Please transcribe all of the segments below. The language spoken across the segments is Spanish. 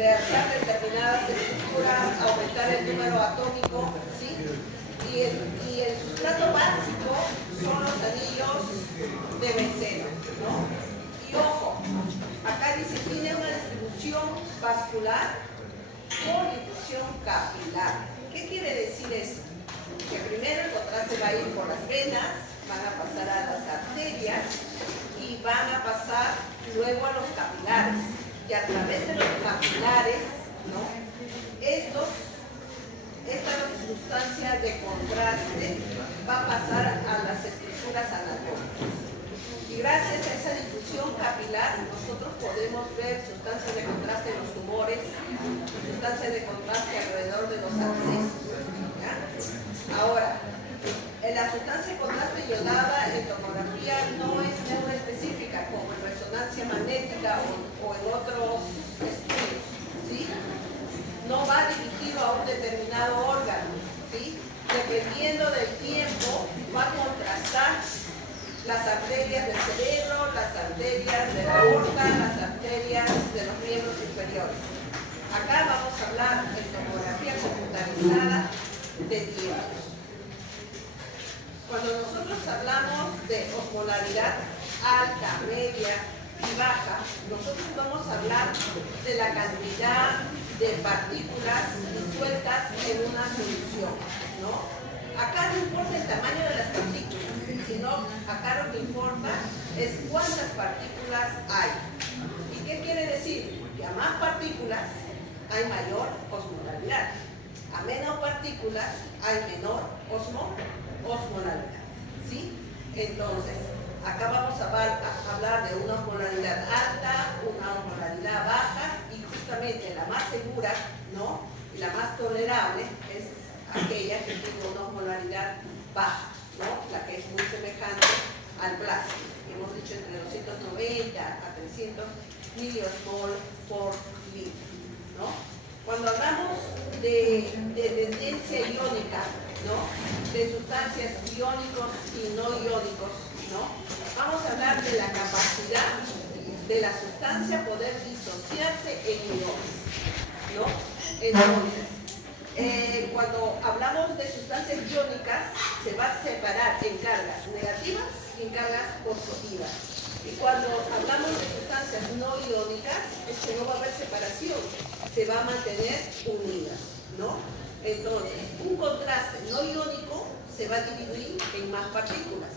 realizar determinadas estructuras, aumentar el número atómico, ¿sí? Y el sustrato básico son los anillos de benceno, ¿no? Y ojo, acá dice, tiene una distribución vascular por difusión capilar. ¿Qué quiere decir eso? Que primero el contraste va a ir por las venas, van a pasar a las arterias y van a pasar luego a los capilares. Y a través de los capilares, ¿no? Esta sustancia de contraste va a pasar a las estructuras anatómicas. Y gracias a esa difusión capilar, nosotros podemos ver sustancias de contraste en los tumores, sustancias de contraste alrededor de los abscesos. ¿Ya? Ahora, la sustancia de contraste iodada en tomografía no es neuroespecífica, como en resonancia magnética o en otros estudios, ¿sí? No va dirigido a un determinado órgano, ¿sí? Dependiendo del tiempo, va a contrastar las arterias del cerebro, las arterias de la aorta, las arterias de los miembros inferiores. Acá vamos a hablar en tomografía computarizada de tiempos. Cuando nosotros hablamos de osmolaridad alta, media y baja, nosotros vamos a hablar de la cantidad de partículas disueltas en una solución, ¿no? Acá no importa el tamaño de las partículas, sino acá lo que importa es cuántas partículas hay. ¿Y qué quiere decir? Que a más partículas hay mayor osmolaridad. A menos partículas hay menor osmolaridad, ¿sí? Entonces, acá vamos a hablar de una osmolaridad alta, una osmolaridad baja, y justamente la más segura, ¿no? Y la más tolerable es aquella que tiene una osmolaridad baja, ¿no? La que es muy semejante al plasma. Hemos dicho entre 290 a 300 miliosmol por litro, ¿no? Cuando hablamos de tendencia iónica, ¿no? De sustancias iónicos y no iónicos, ¿no? Vamos a hablar de la capacidad de la sustancia poder disociarse en iones, ¿no? Entonces, cuando hablamos de sustancias iónicas, se va a separar en cargas negativas y en cargas positivas. Y cuando hablamos de sustancias no iónicas, es que no va a haber separación, se va a mantener unidas, ¿no? Entonces, un contraste no iónico se va a dividir en más partículas.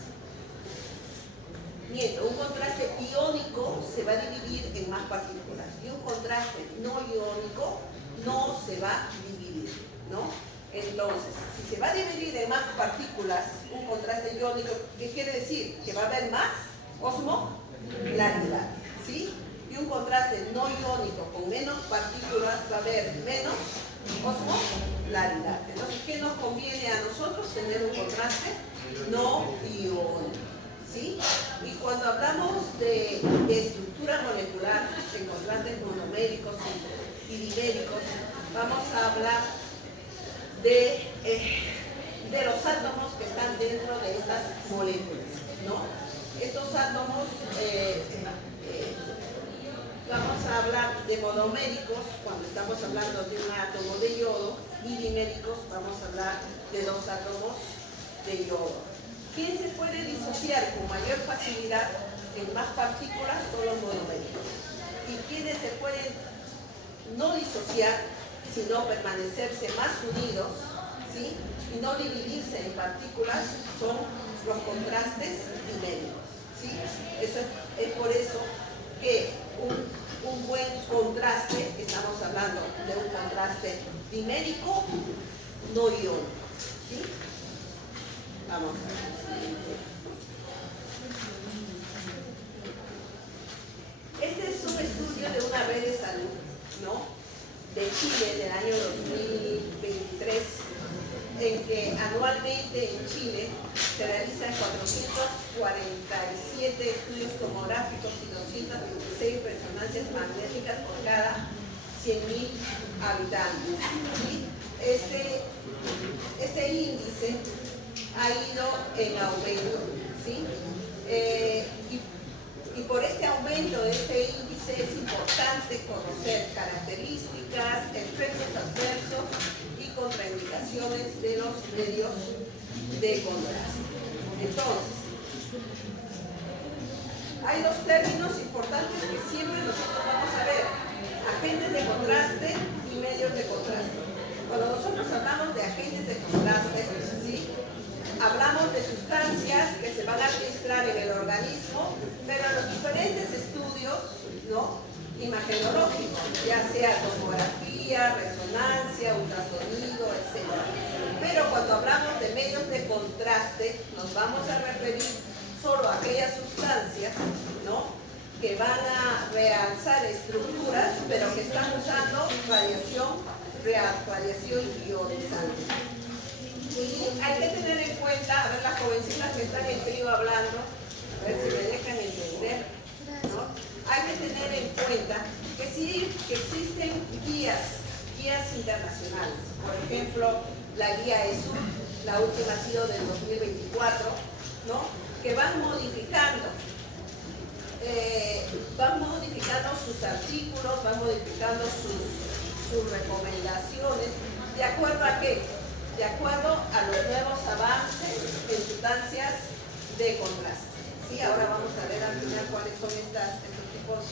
Mientras un contraste iónico se va a dividir en más partículas. Y un contraste no iónico no se va a dividir, ¿no? Entonces, si se va a dividir en más partículas un contraste iónico, ¿qué quiere decir? Que va a haber más osmolaridad, ¿sí? Y un contraste no iónico con menos partículas va a haber menos osmolaridad. Entonces, ¿qué nos conviene a nosotros? Tener un contraste no iónico, ¿sí? Y cuando hablamos de estructura molecular, en contrastes monoméricos y diméricos, vamos a hablar de los átomos que están dentro de estas moléculas, ¿no? Estos átomos, vamos a hablar de monoméricos cuando estamos hablando de un átomo de yodo, y diméricos vamos a hablar de dos átomos de yodo. ¿Quién se puede disociar con mayor facilidad en más partículas? Son los monoméricos. ¿Y quiénes se pueden no disociar, sino permanecerse más unidos, ¿sí? Y no dividirse en partículas? Son los contrastes diméricos, ¿sí? Eso es por eso que un buen contraste, estamos hablando de un contraste dimérico no iónico, ¿sí? Vamos a ver. Este es un estudio de una red de salud, ¿no? De Chile del año 2023, en que anualmente en Chile se realizan 447 estudios tomográficos y 226 resonancias magnéticas por cada 100.000 habitantes, ¿sí? Este índice ha ido en aumento, ¿sí? Y por este aumento de este índice es importante importante conocer características, efectos adversos y contraindicaciones de los medios de contraste. Entonces, hay dos términos importantes que siempre nosotros vamos a ver: agentes de contraste y medios de contraste. Cuando nosotros hablamos de agentes de contraste, ¿sí?, hablamos de sustancias que se van a administrar en el organismo, pero en los diferentes estudios, ¿no?, imagenológicos, ya sea tomografía, resonancia, ultrasonido, etc. Pero cuando hablamos de medios de contraste, nos vamos a referir solo a aquellas sustancias, ¿no?, que van a realzar estructuras, pero que están usando radiación ionizante. Y hay que tener en cuenta, a ver, las jovencitas que están en trío hablando, a ver si me dejan entender, ¿no? Hay que tener en cuenta que sí, que existen guías internacionales. Por ejemplo, la guía ESUR, la última ha sido del 2024, ¿no?, que van modificando sus artículos, van modificando sus recomendaciones, ¿de acuerdo a qué? De acuerdo a los nuevos avances en sustancias de contraste. ¿Sí? Ahora vamos a ver al final cuáles son estos tipos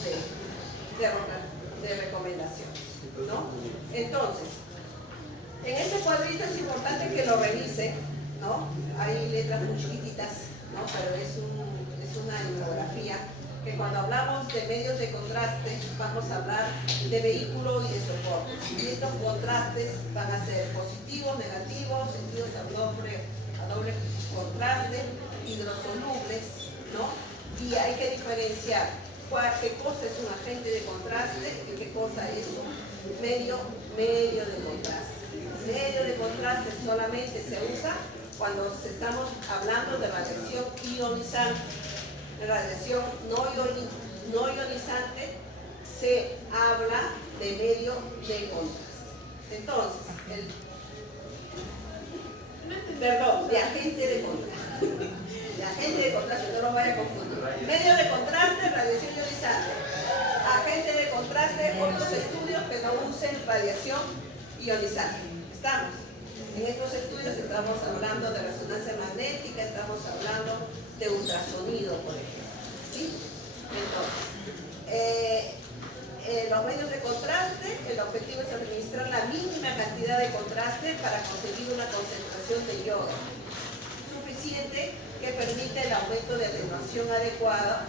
de recomendaciones, ¿no? Entonces, en este cuadrito es importante que lo revisen, ¿no? Hay letras muy chiquititas, ¿no?, pero es una infografía que cuando hablamos de medios de contraste vamos a hablar de vehículo y de soporte. Y estos contrastes van a ser positivos, negativos, sentidos a doble contraste, hidrosolubles, ¿no? Y hay que diferenciar qué cosa es un agente de contraste y qué cosa es un medio de contraste. Medio de contraste solamente se usa cuando estamos hablando de radiación ionizante. La radiación no ionizante se habla de medio de contraste. Entonces, de agente de contraste. De agente de contraste, no lo vaya a confundir. Medio de contraste, radiación ionizante. Agente de contraste, otros estudios que no usen radiación ionizante. ¿Estamos? En estos estudios estamos hablando de resonancia magnética, estamos hablando de ultrasonido, por ejemplo. ¿Sí? Entonces, los medios de contraste, el objetivo es administrar la mínima cantidad de contraste para conseguir una concentración de yodo suficiente que permita el aumento de atenuación adecuada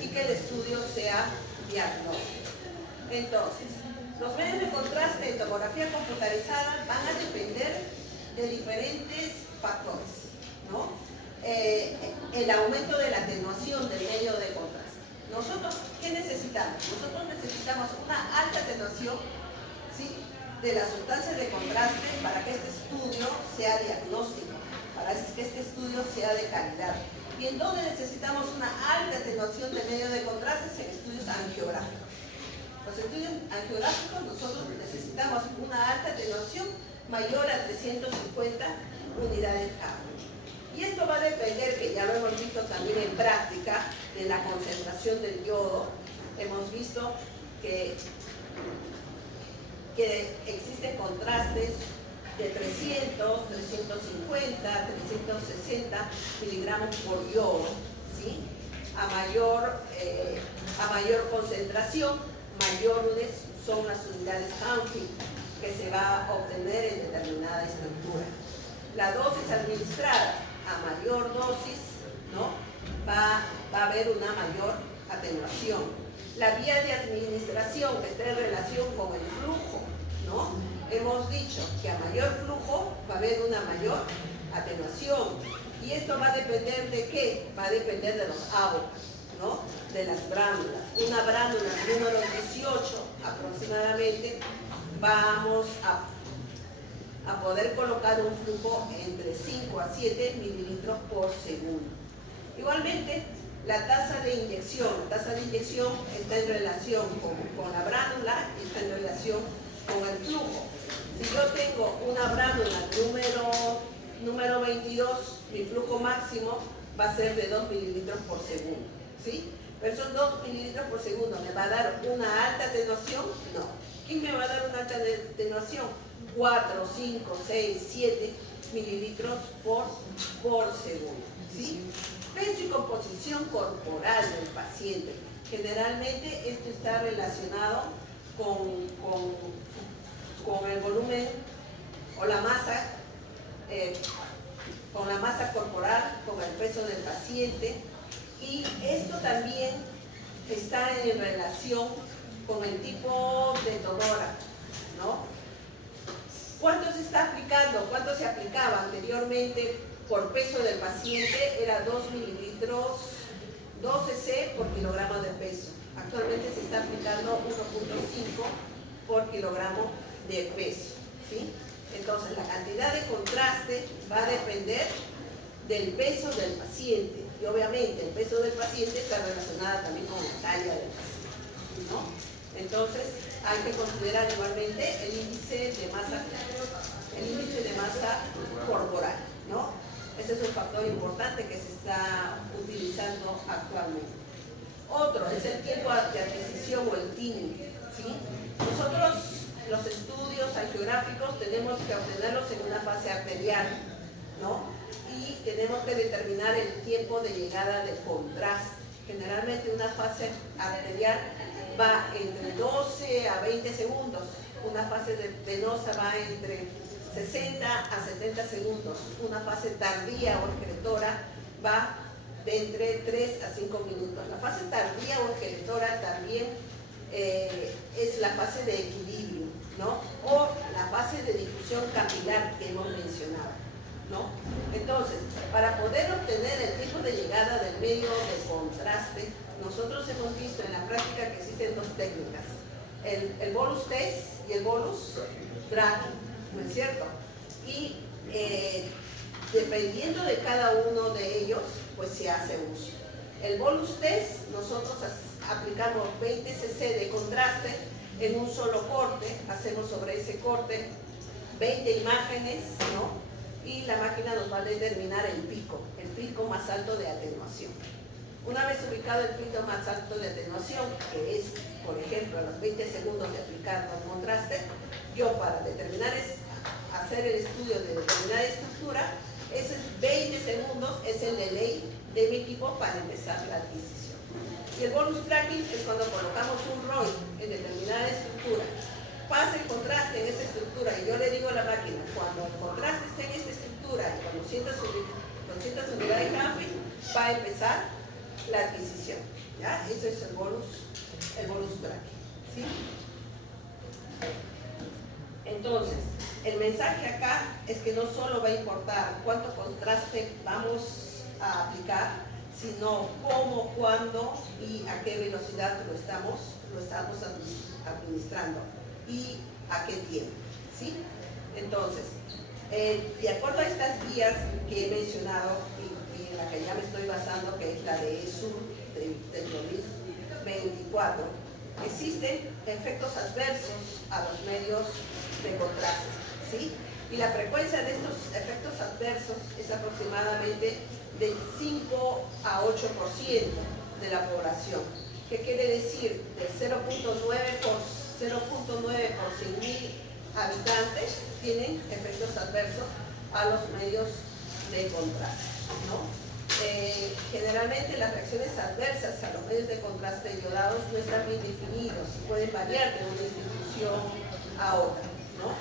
y que el estudio sea diagnóstico. Entonces, los medios de contraste en tomografía computarizada van a depender de diferentes factores, ¿no? El aumento de la atenuación del medio de contraste. Nosotros, ¿qué necesitamos? Nosotros necesitamos una alta atenuación, ¿sí?, de las sustancias de contraste para que este estudio sea diagnóstico, para que este estudio sea de calidad. ¿Y en dónde necesitamos una alta atenuación del medio de contraste? En estudios angiográficos. Los estudios angiográficos nosotros necesitamos una alta atenuación mayor a 350 unidades Hubble. Y esto va a depender, que ya lo hemos visto también en práctica, de la concentración del yodo. Hemos visto que existen contrastes de 300, 350, 360 miligramos por yodo, ¿sí? A mayor concentración, mayores son las unidades Hanfield que se va a obtener en determinada estructura. La dosis administrada a mayor dosis, ¿no?, va a haber una mayor atenuación. La vía de administración que está en relación con el flujo, ¿no? Hemos dicho que a mayor flujo va a haber una mayor atenuación. Y esto va a depender de qué? Va a depender de los ABO, ¿no?, de las brándulas. Una brándula número 18 aproximadamente, vamos a poder colocar un flujo entre 5 a 7 mililitros por segundo. Igualmente, la tasa de inyección está en relación con la brándula y está en relación con el flujo. Si yo tengo una brándula número 22, mi flujo máximo va a ser de 2 mililitros por segundo, ¿sí? Pero esos 2 mililitros por segundo, ¿me va a dar una alta atenuación? No. ¿Quién me va a dar una alta atenuación? 4, 5, 6, 7 mililitros por segundo, ¿sí? Peso y composición corporal del paciente. Generalmente esto está relacionado con el volumen o la masa, con la masa corporal, con el peso del paciente, y esto también está en relación con el tipo de tomógrafo, ¿no? ¿Cuánto se está aplicando? ¿Cuánto se aplicaba anteriormente por peso del paciente? Era 2 mililitros, 12 cc por kilogramo de peso. Actualmente se está aplicando 1.5 por kilogramo de peso, ¿sí? Entonces la cantidad de contraste va a depender del peso del paciente, y obviamente el peso del paciente está relacionada también con la talla del paciente, ¿no? Entonces hay que considerar igualmente el índice de masa corporal, ¿no? Ese es un factor importante que se está utilizando actualmente. Otro es el tiempo de adquisición o el timing, ¿sí? Nosotros los estudios angiográficos tenemos que obtenerlos en una fase arterial, ¿no? Y tenemos que determinar el tiempo de llegada de contraste. Generalmente una fase arterial va entre 12 a 20 segundos, una fase venosa va entre 60 a 70 segundos, una fase tardía o excretora va de entre 3 a 5 minutos. La fase tardía o excretora también es la fase de equilibrio, ¿no? O la fase de difusión capilar que hemos mencionado, ¿no? Entonces, para poder obtener el tiempo de llegada del medio de contraste, nosotros hemos visto en la práctica que existen 2 técnicas, el bolus test y el bolus tracking, ¿no es cierto? Y dependiendo de cada uno de ellos, pues se hace uso. El bolus test, nosotros aplicamos 20 cc de contraste en un solo corte, hacemos sobre ese corte 20 imágenes, ¿no? Y la máquina nos va a determinar el pico más alto de atenuación. Una vez ubicado el pico más alto de atenuación, que es, por ejemplo, a los 20 segundos de aplicar el contraste, yo para hacer el estudio de determinada estructura, esos 20 segundos es el delay de mi equipo para empezar la adquisición. Y el bonus tracking es cuando colocamos un ROI en determinada estructura, pasa el contraste en esa estructura y yo le digo a la máquina, cuando el contraste esté en esta estructura y cuando sientas unidad de Hanford, va a empezar la adquisición, ¿ya? Eso es el bonus tracking, ¿sí? Entonces, el mensaje acá es que no solo va a importar cuánto contraste vamos a aplicar, sino cómo, cuándo y a qué velocidad lo estamos administrando y a qué tiempo, ¿sí? Entonces, de acuerdo a estas guías que he mencionado y en la que ya me estoy basando, que es la de ESUR del 2024, existen efectos adversos a los medios de contraste, ¿sí? Y la frecuencia de estos efectos adversos es aproximadamente del 5 a 8% de la población. ¿Qué quiere decir? Del 0.9 por 100.000 habitantes tienen efectos adversos a los medios de contraste, ¿no? Generalmente las reacciones adversas a los medios de contraste iodados no están bien definidos y pueden variar de una institución a otra, ¿no?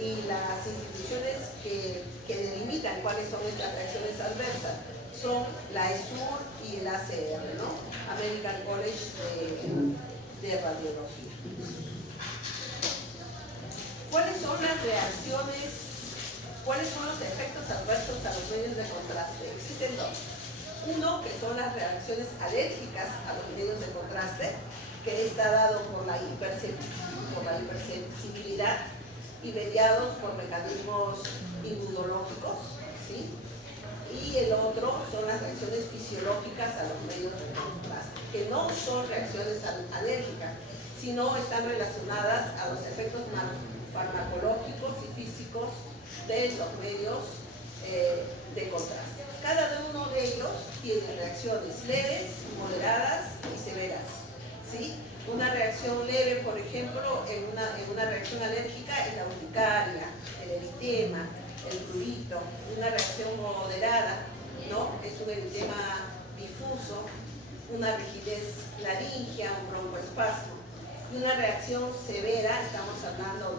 Y las instituciones que delimitan cuáles son estas reacciones adversas son la ESUR y el ACR, ¿no? American College de Radiología. ¿Cuáles son las reacciones? ¿Cuáles son los efectos adversos a los medios de contraste? Existen 2. Uno, que son las reacciones alérgicas a los medios de contraste, que está dado por la hipersensibilidad y mediados por mecanismos inmunológicos, ¿sí? Y el otro son las reacciones fisiológicas a los medios de contraste, que no son reacciones alérgicas, sino están relacionadas a los efectos farmacológicos y físicos de los medios de contraste. Cada uno de ellos tiene reacciones leves, moderadas y la urticaria, el eritema, el prurito, una reacción moderada, ¿no? Es un eritema difuso, una rigidez laringea, un broncoespasmo. Y una reacción severa, estamos hablando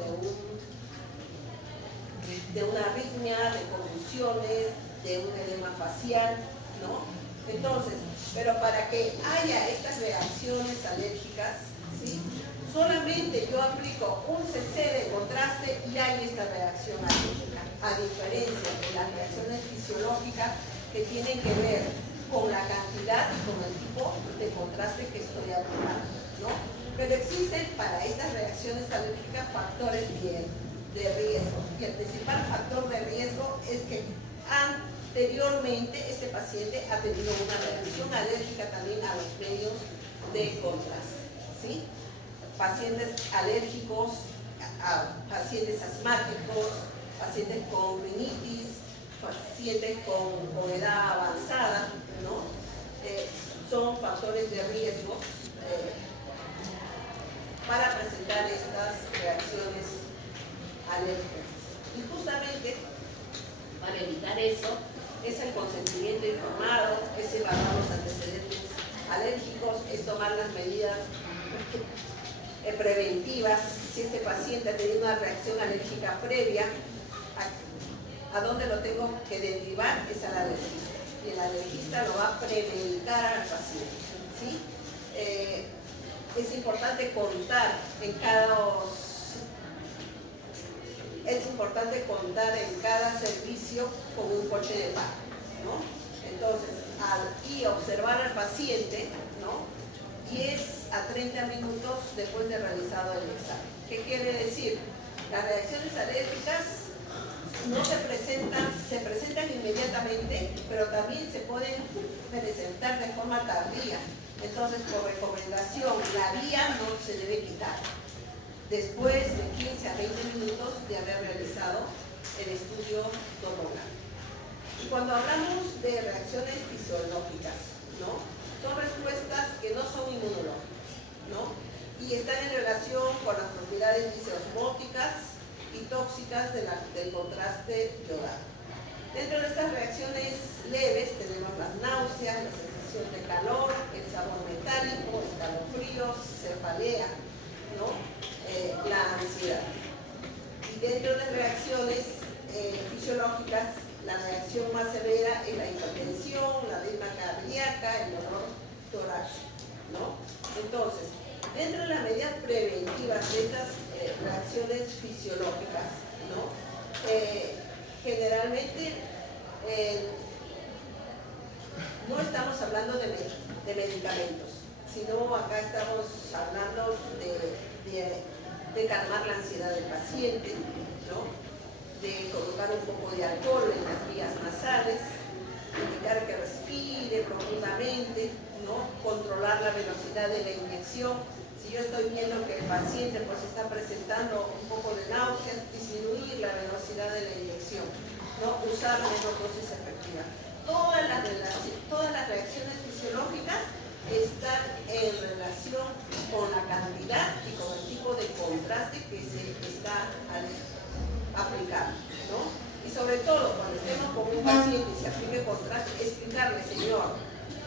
de una arritmia, de convulsiones, de un edema facial, ¿no? Entonces, pero para que haya estas reacciones alérgicas, ¿sí? Solamente yo aplico un cc de contraste y hay esta reacción alérgica, a diferencia de las reacciones fisiológicas que tienen que ver con la cantidad y con el tipo de contraste que estoy aplicando, ¿no? Pero existen para estas reacciones alérgicas factores de riesgo, y el principal factor de riesgo es que anteriormente este paciente ha tenido una reacción alérgica también a los medios de contraste, ¿sí? Pacientes alérgicos, pacientes asmáticos, pacientes con rinitis, pacientes con edad avanzada, ¿no? Son factores de riesgo para presentar estas reacciones alérgicas. Y justamente para evitar eso es el consentimiento informado, es evaluar los antecedentes alérgicos, es tomar las medidas preventivas. Si este paciente ha tenido una reacción alérgica previa, ¿a dónde lo tengo que derivar? Es al alergista. Y el alergista lo va a premedicar al paciente, ¿sí? Es importante contar en cada servicio con un coche de paro, ¿no? Entonces, y observar al paciente, ¿no? 10 a 30 minutos después de realizado el examen. ¿Qué quiere decir? Las reacciones alérgicas no se presentan inmediatamente, pero también se pueden presentar de forma tardía. Entonces, por recomendación, la vía no se debe quitar después de 15 a 20 minutos de haber realizado el estudio tomográfico. Y cuando hablamos de reacciones fisiológicas, ¿no? Son respuestas que no son inmunológicas, ¿no? Y están en relación con las propiedades diseosmóticas y tóxicas del contraste yodado. Dentro de estas reacciones leves tenemos las náuseas, la sensación de calor, el sabor metálico, escalofríos, cefalea, ¿no? La ansiedad. Y dentro de las reacciones fisiológicas, la reacción más severa es la hipertensión, la edema cardíaca, el dolor torácico, ¿no? Entonces, dentro de las medidas preventivas de estas reacciones fisiológicas, ¿no? Generalmente no estamos hablando de medicamentos, sino acá estamos hablando de calmar la ansiedad del paciente, ¿no? De colocar un poco de alcohol en las vías nasales, indicar que respire profundamente, ¿no? Controlar la velocidad de la inyección. Si yo estoy viendo que el paciente pues está presentando un poco de náuseas, disminuir la velocidad de la inyección, ¿no? Usar menos dosis efectivas. Todas las reacciones fisiológicas están en relación con la cantidad y con el tipo de contraste que se está aplicando, ¿no? Y sobre todo cuando estemos con un paciente y se aplique contraste, explicarle, señor,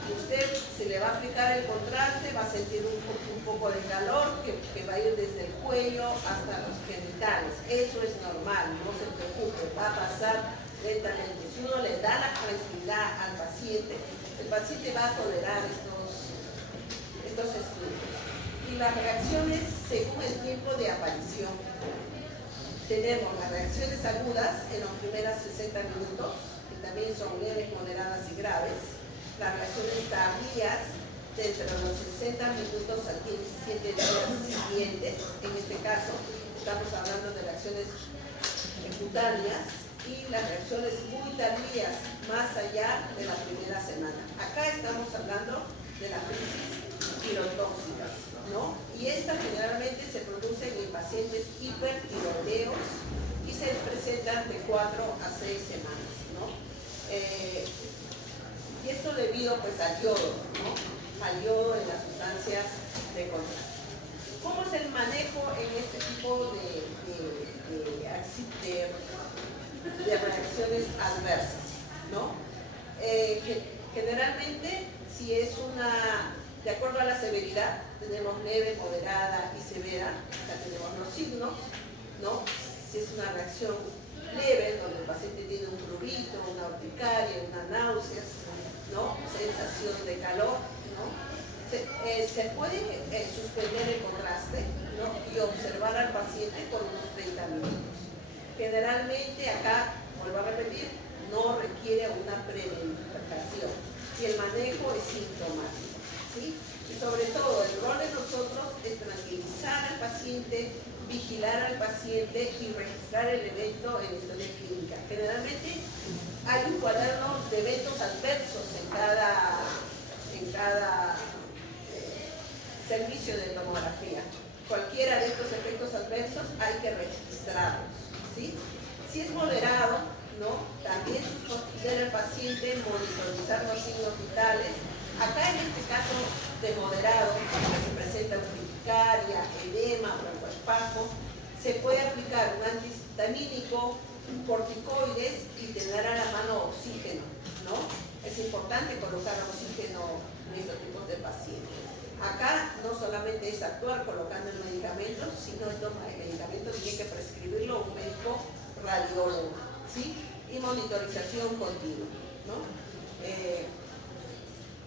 usted se le va a aplicar el contraste, va a sentir un poco de calor que va a ir desde el cuello hasta los genitales. Eso es normal, no se preocupe, va a pasar lentamente. Si uno le da la tranquilidad al paciente, el paciente va a tolerar estos estudios. Y las reacciones según el tiempo de aparición. Tenemos las reacciones agudas en los primeros 60 minutos, que también son leves, moderadas y graves. Las reacciones tardías de entre los 60 minutos a 17 días siguientes. En este caso, estamos hablando de reacciones cutáneas y las reacciones muy tardías, más allá de la primera semana. Acá estamos hablando de las crisis tirotóxicas, ¿no? Y estas generalmente se producen en pacientes hipertiroideos y se presentan de 4 a 6 semanas, ¿no? Y esto debido pues al yodo, ¿no? Al yodo en las sustancias de contraste. ¿Cómo es el manejo en este tipo de de reacciones adversas, ¿no? Generalmente, si es de acuerdo a la severidad, tenemos leve, moderada y severa, acá tenemos los signos, ¿no? Si es una reacción leve, donde el paciente tiene un prurito, una urticaria, una náuseas, ¿no? Sensación de calor, ¿no? Se puede suspender el contraste, ¿no? Y observar al paciente por unos 30 minutos. Generalmente acá, vuelvo a repetir, no requiere una premedicación y el manejo es sintomático, ¿sí? Y sobre todo, el rol de nosotros es tranquilizar al paciente, vigilar al paciente y registrar el evento en historia clínica. Generalmente hay un cuaderno de eventos adversos en cada servicio de tomografía. Cualquiera de estos efectos adversos hay que registrarlos, ¿sí? Si es moderado, ¿no? También suspender al paciente, monitorizar los signos vitales. Acá en este caso de moderado, que se presenta urticaria, edema, broncoespasmo, se puede aplicar un antihistamínico, corticoides y tener a la mano oxígeno, ¿no? Es importante colocar oxígeno en estos tipos de pacientes. Acá no solamente es actuar colocando el medicamento, sino estos medicamentos tiene que prescribirlo un médico radiólogo, ¿sí? Y monitorización continua, ¿no?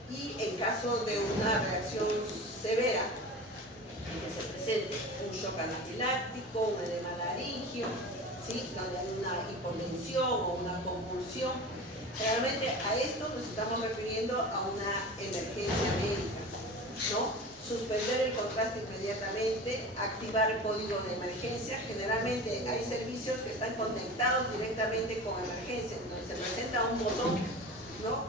Y en caso de una reacción severa, que se presente un shock anafiláctico, un edema laringio, ¿sí? Donde hay una hipotensión o una convulsión, realmente a esto nos estamos refiriendo a una emergencia médica, ¿no? Suspender el contraste inmediatamente, activar el código de emergencia. Generalmente hay servicios que están conectados directamente con emergencia, donde se presenta un botón, ¿no?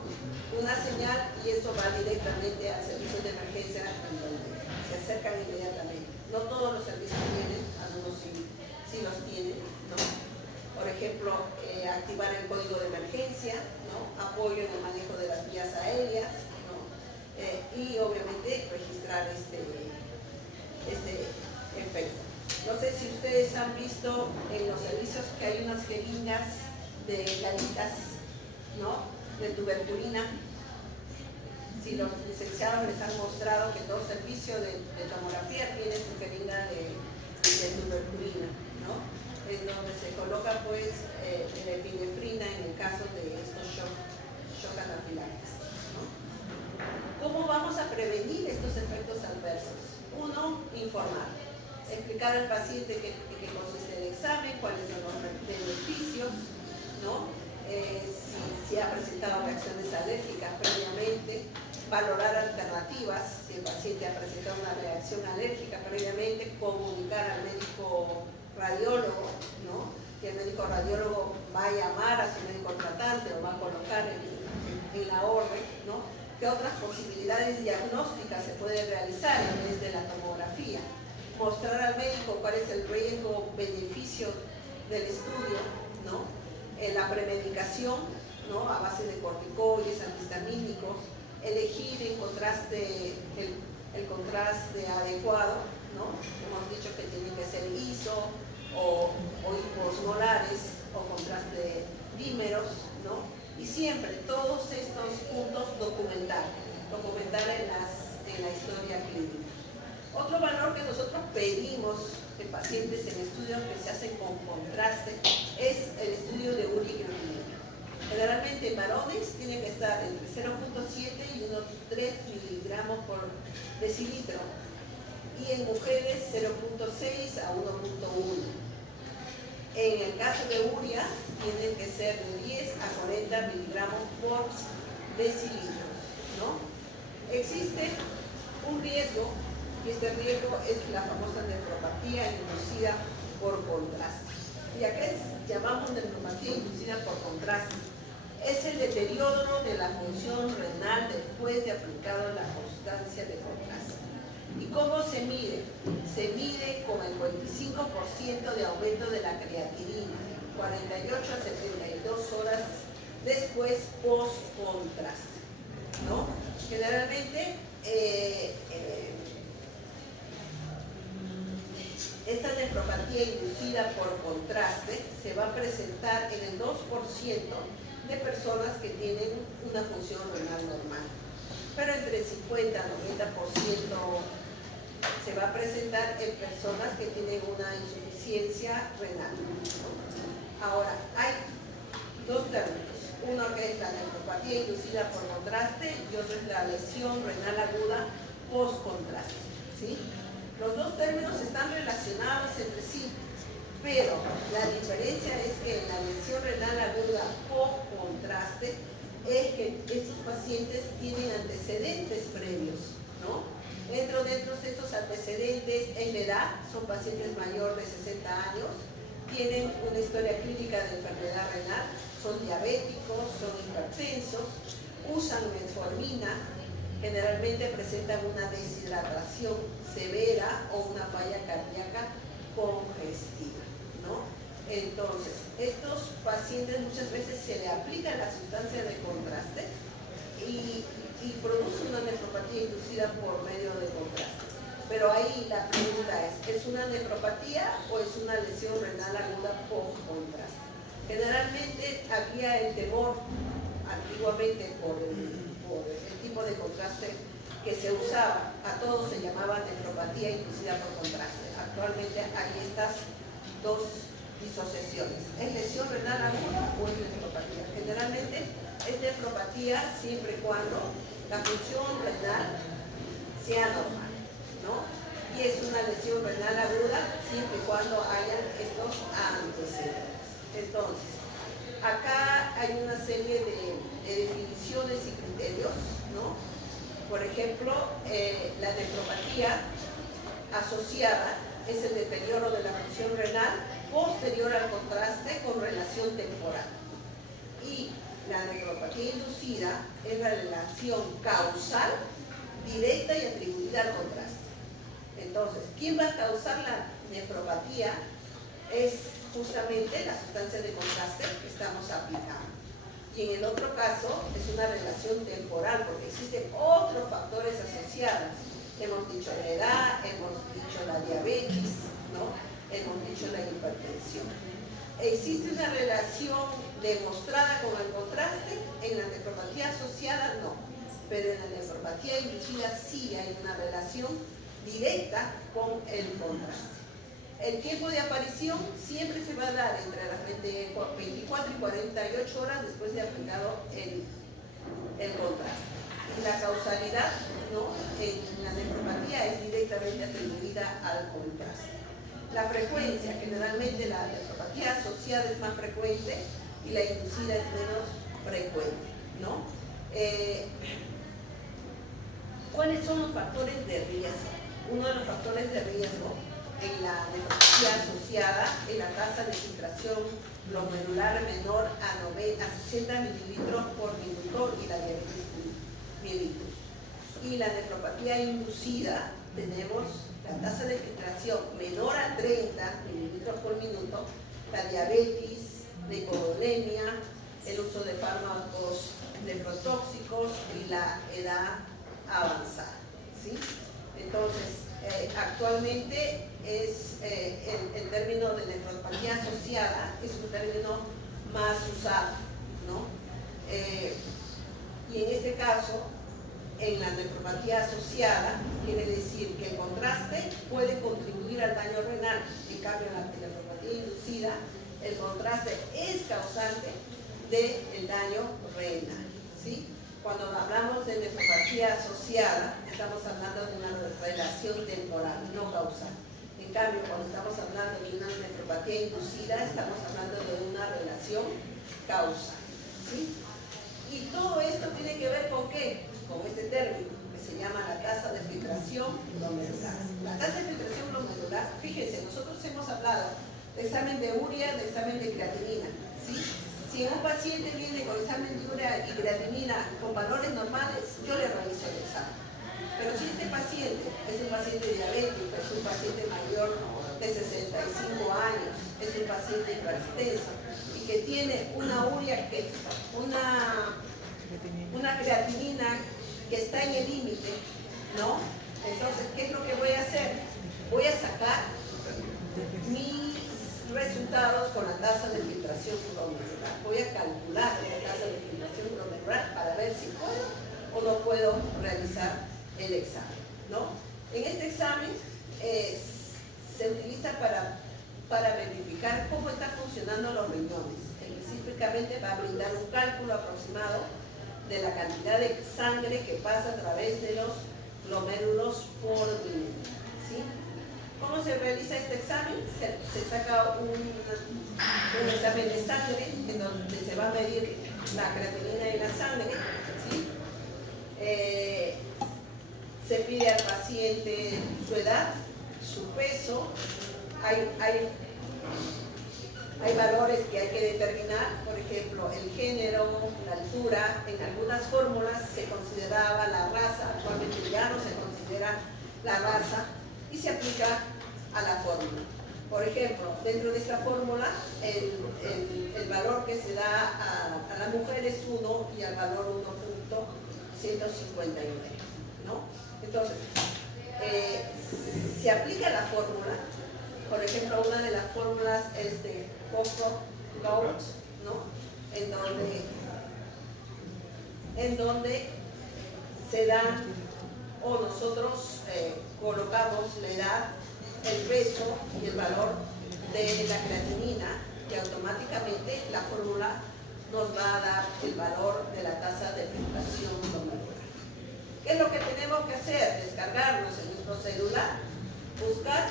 Una señal y eso va directamente al servicio de emergencia, donde se acercan inmediatamente. No todos los servicios tienen, algunos sí los tienen, ¿no? Por ejemplo, activar el código de emergencia, ¿no? Apoyo en el manejo de las vías aéreas, y obviamente registrar este efecto. No sé si ustedes han visto en los servicios que hay unas jeringas de caritas, ¿no? De tuberculina. Si los licenciados les han mostrado que todo servicio de tomografía tiene su jeringa de tuberculina, ¿no? En donde se coloca pues la epinefrina en el caso de estos shock anafilácticos. ¿Cómo vamos a prevenir estos efectos adversos? Uno, informar. Explicar al paciente qué consiste el examen, cuáles son los beneficios, ¿no? Si ha presentado reacciones alérgicas previamente, valorar alternativas. Si el paciente ha presentado una reacción alérgica previamente, comunicar al médico radiólogo, ¿no? Que el médico radiólogo va a llamar a su médico tratante o va a colocar en la orden, ¿no? ¿Qué otras posibilidades diagnósticas se pueden realizar en vez de la tomografía? Mostrar al médico cuál es el riesgo-beneficio del estudio, ¿no? La premedicación, ¿no? A base de corticoides, antihistamínicos, elegir el contraste adecuado, ¿no? Hemos dicho que tiene que ser ISO o hiposmolares o contraste dímeros, ¿no? Y siempre todos estos puntos documentar en la historia clínica. Otro valor que nosotros pedimos de pacientes en estudios que se hacen con contraste es el estudio de urigrelina. Generalmente en varones tiene que estar entre 0.7 y 1.3 miligramos por decilitro y en mujeres 0.6 a 1.1. En el caso de urea, tienen que ser de 10 a 40 miligramos por decilitro, ¿no? Existe un riesgo, y este riesgo es la famosa nefropatía inducida por contraste. ¿Y a qué llamamos nefropatía inducida por contraste? Es el deterioro de la función renal después de aplicado la constancia de contraste. ¿Y cómo se mide? Se mide con el 25% de aumento de la creatinina, 48 a 72 horas después post-contraste, ¿no? Generalmente, esta nefropatía inducida por contraste se va a presentar en el 2% de personas que tienen una función renal normal, pero entre el 50 y 90% se va a presentar en personas que tienen una insuficiencia renal. Ahora, hay dos términos. Uno que es la nefropatía inducida por contraste y otro es la lesión renal aguda post-contraste, ¿sí? Los dos términos están relacionados entre sí, pero la diferencia es que en la lesión renal aguda post-contraste es que estos pacientes tienen antecedentes previos, ¿no? Dentro de estos antecedentes en la edad, son pacientes mayores de 60 años, tienen una historia clínica de enfermedad renal, son diabéticos, son hipertensos, usan metformina, generalmente presentan una deshidratación severa o una falla cardíaca congestiva, ¿no? Entonces, estos pacientes muchas veces se le aplica la sustancia de contraste y produce una nefropatía inducida por medio de contraste. Pero ahí la pregunta ¿es una nefropatía o es una lesión renal aguda por contraste? Generalmente había el temor antiguamente por el tipo de contraste que se usaba, a todos se llamaba nefropatía inducida por contraste. Actualmente hay estas dos disociaciones, ¿es lesión renal aguda o es nefropatía? Generalmente es nefropatía siempre y cuando la función renal sea normal, ¿no? Y es una lesión renal aguda siempre y cuando hayan estos antecedentes. Entonces, acá hay una serie de definiciones y criterios, ¿no? Por ejemplo, la nefropatía asociada es el deterioro de la función renal posterior al contraste con relación temporal. Y la nefropatía inducida es la relación causal, directa y atribuida al contraste. Entonces, ¿quién va a causar la nefropatía? Es justamente la sustancia de contraste que estamos aplicando. Y en el otro caso es una relación temporal, porque existen otros factores asociados. Hemos dicho la edad, hemos dicho la diabetes, ¿no? Hemos dicho la hipertensión. ¿Existe una relación demostrada con el contraste? En la nefropatía asociada no, pero en la nefropatía inducida sí hay una relación directa con el contraste. El tiempo de aparición siempre se va a dar entre las 24 y 48 horas después de aplicado el contraste. Y la causalidad, ¿no?, en la nefropatía es directamente atribuida al contraste. La frecuencia, generalmente la nefropatía asociada es más frecuente y la inducida es menos frecuente, ¿no? ¿Cuáles son los factores de riesgo? Uno de los factores de riesgo en la nefropatía asociada es la tasa de filtración glomerular menor a 60 mililitros por minuto y la diabetes mellitus. Y la nefropatía inducida tenemos la tasa de filtración menor a 30 mililitros por minuto, la diabetes, la hipovolemia, el uso de fármacos nefrotóxicos y la edad avanzada, ¿sí? Entonces, actualmente es el término de nefropatía asociada es un término más usado, ¿no? Y en este caso, en la nefropatía asociada, quiere decir que el contraste puede contribuir al daño renal. En cambio, en la nefropatía inducida, el contraste es causante del daño renal, ¿sí? Cuando hablamos de nefropatía asociada, estamos hablando de una relación temporal, no causal. En cambio, cuando estamos hablando de una nefropatía inducida, estamos hablando de una relación causal, ¿sí? Y todo esto tiene que ver con ¿qué? Con este término que se llama la tasa de filtración glomerular. La tasa de filtración glomerular, fíjense, nosotros hemos hablado de examen de urea, de examen de creatinina, ¿sí? Si un paciente viene con examen de urea y creatinina con valores normales, yo le realizo el examen. Pero si este paciente es un paciente diabético, es un paciente mayor de 65 años, es un paciente hipertenso y que tiene una urea, una creatinina que está en el límite, ¿no? Entonces, ¿qué es lo que voy a hacer? Voy a sacar filtración glomerular. Voy a calcular la tasa de filtración glomerular para ver si puedo o no puedo realizar el examen, ¿no? En este examen se utiliza para verificar cómo están funcionando los riñones. Específicamente va a brindar un cálculo aproximado de la cantidad de sangre que pasa a través de los glomérulos por minuto, ¿sí? ¿Cómo se realiza este examen? Se saca un examen de sangre en donde se va a medir la creatinina en la sangre, ¿sí? Se pide al paciente su edad, su peso, hay valores que hay que determinar, por ejemplo, el género, la altura. En algunas fórmulas se consideraba la raza, actualmente ya no se considera la raza y se aplica a la fórmula. Por ejemplo, dentro de esta fórmula, el valor que se da a la mujer es 1 y al valor 1.159, ¿no? Entonces, se aplica la fórmula. Por ejemplo, una de las fórmulas es de Gould, ¿no? En donde se dan, o nosotros colocamos la edad, el peso y el valor de la creatinina, y automáticamente la fórmula nos va a dar el valor de la tasa de filtración glomerular. ¿Qué es lo que tenemos que hacer? Descargarnos en nuestro celular, buscar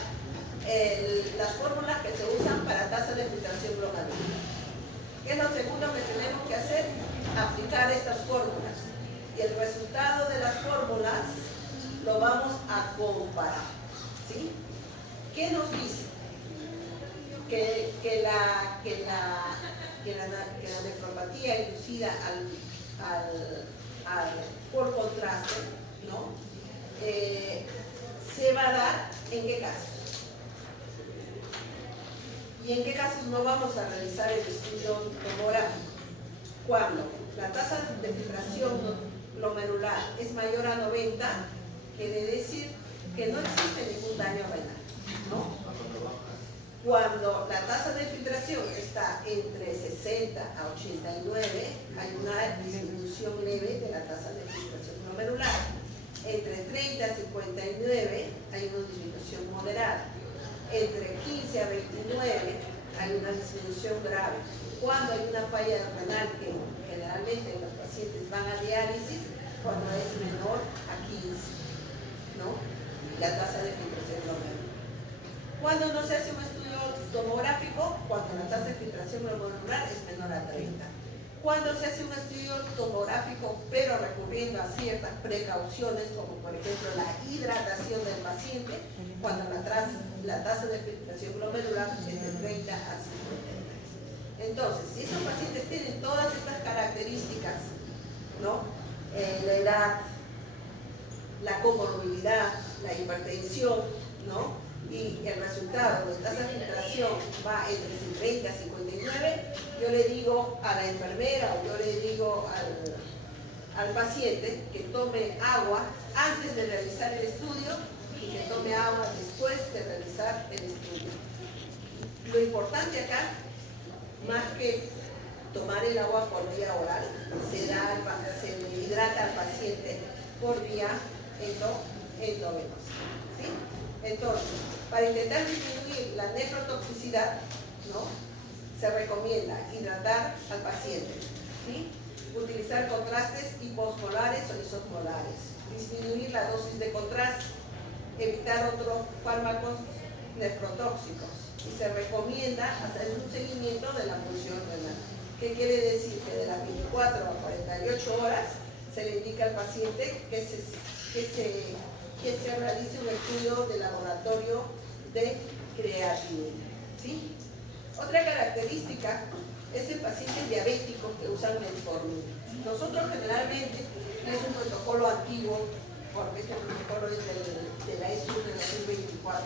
las fórmulas que se usan para tasa de filtración glomerular. ¿Qué es lo segundo que tenemos que hacer? Aplicar estas fórmulas. Y el resultado de las fórmulas lo vamos a comparar, ¿sí? ¿Qué nos dice? Que la nefropatía inducida por contraste, ¿no? Se va a dar ¿en qué casos? ¿Y en qué casos no vamos a realizar el estudio tomográfico? Cuando la tasa de filtración glomerular es mayor a 90, quiere decir que no existe ningún daño renal, ¿no? Cuando la tasa de filtración está entre 60 a 89, hay una disminución leve de la tasa de filtración glomerular. Entre 30 a 59 hay una disminución moderada. Entre 15 a 29 hay una disminución grave. Cuando hay una falla renal, que generalmente los pacientes van a diálisis, cuando es menor a 15, ¿no? La tasa de filtración glomerular. Cuando no se hace un estudio tomográfico, cuando la tasa de filtración glomerular es menor a 30. Cuando se hace un estudio tomográfico, pero recurriendo a ciertas precauciones, como por ejemplo la hidratación del paciente, cuando la tasa de filtración glomerular es de 30 a 50. Entonces, si estos pacientes tienen todas estas características, ¿no? La edad, la comorbilidad, la hipertensión, ¿no? Y el resultado de tasa de filtración va entre 30 y 59, yo le digo a la enfermera o yo le digo al paciente que tome agua antes de realizar el estudio y que tome agua después de realizar el estudio. Lo importante acá, más que tomar el agua por vía oral, se le hidrata al paciente por vía endovenosa, ¿sí? Entonces, para intentar disminuir la nefrotoxicidad, ¿no? Se recomienda hidratar al paciente, ¿sí? Utilizar contrastes hiposmolares o isosmolares, disminuir la dosis de contraste, evitar otros fármacos nefrotóxicos, y se recomienda hacer un seguimiento de la función renal. ¿Qué quiere decir? Que de las 24 a 48 horas se le indica al paciente que se realice un estudio de laboratorio de creatinina, ¿sí? Otra característica es el paciente diabético que usa metformina. Nosotros generalmente, es un protocolo antiguo, porque este protocolo es de la ESUR de 2024,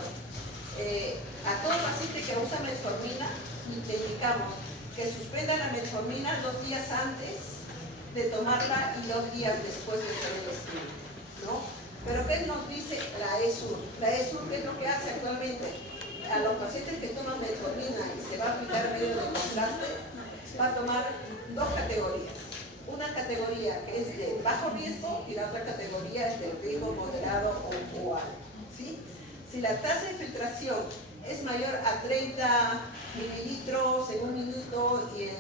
a todo paciente que usa metformina le indicamos que suspenda la metformina 2 días antes de tomarla y 2 días después de hacer el estudio, ¿no? Pero ¿qué nos dice la ESUR? La ESUR, ¿qué es lo que hace actualmente? A los pacientes que toman metformina y se va a aplicar medio de contraste, va a tomar dos categorías. Una categoría que es de bajo riesgo y la otra categoría es de riesgo moderado o alto, ¿sí? Si la tasa de filtración es mayor a 30 mililitros en un minuto y en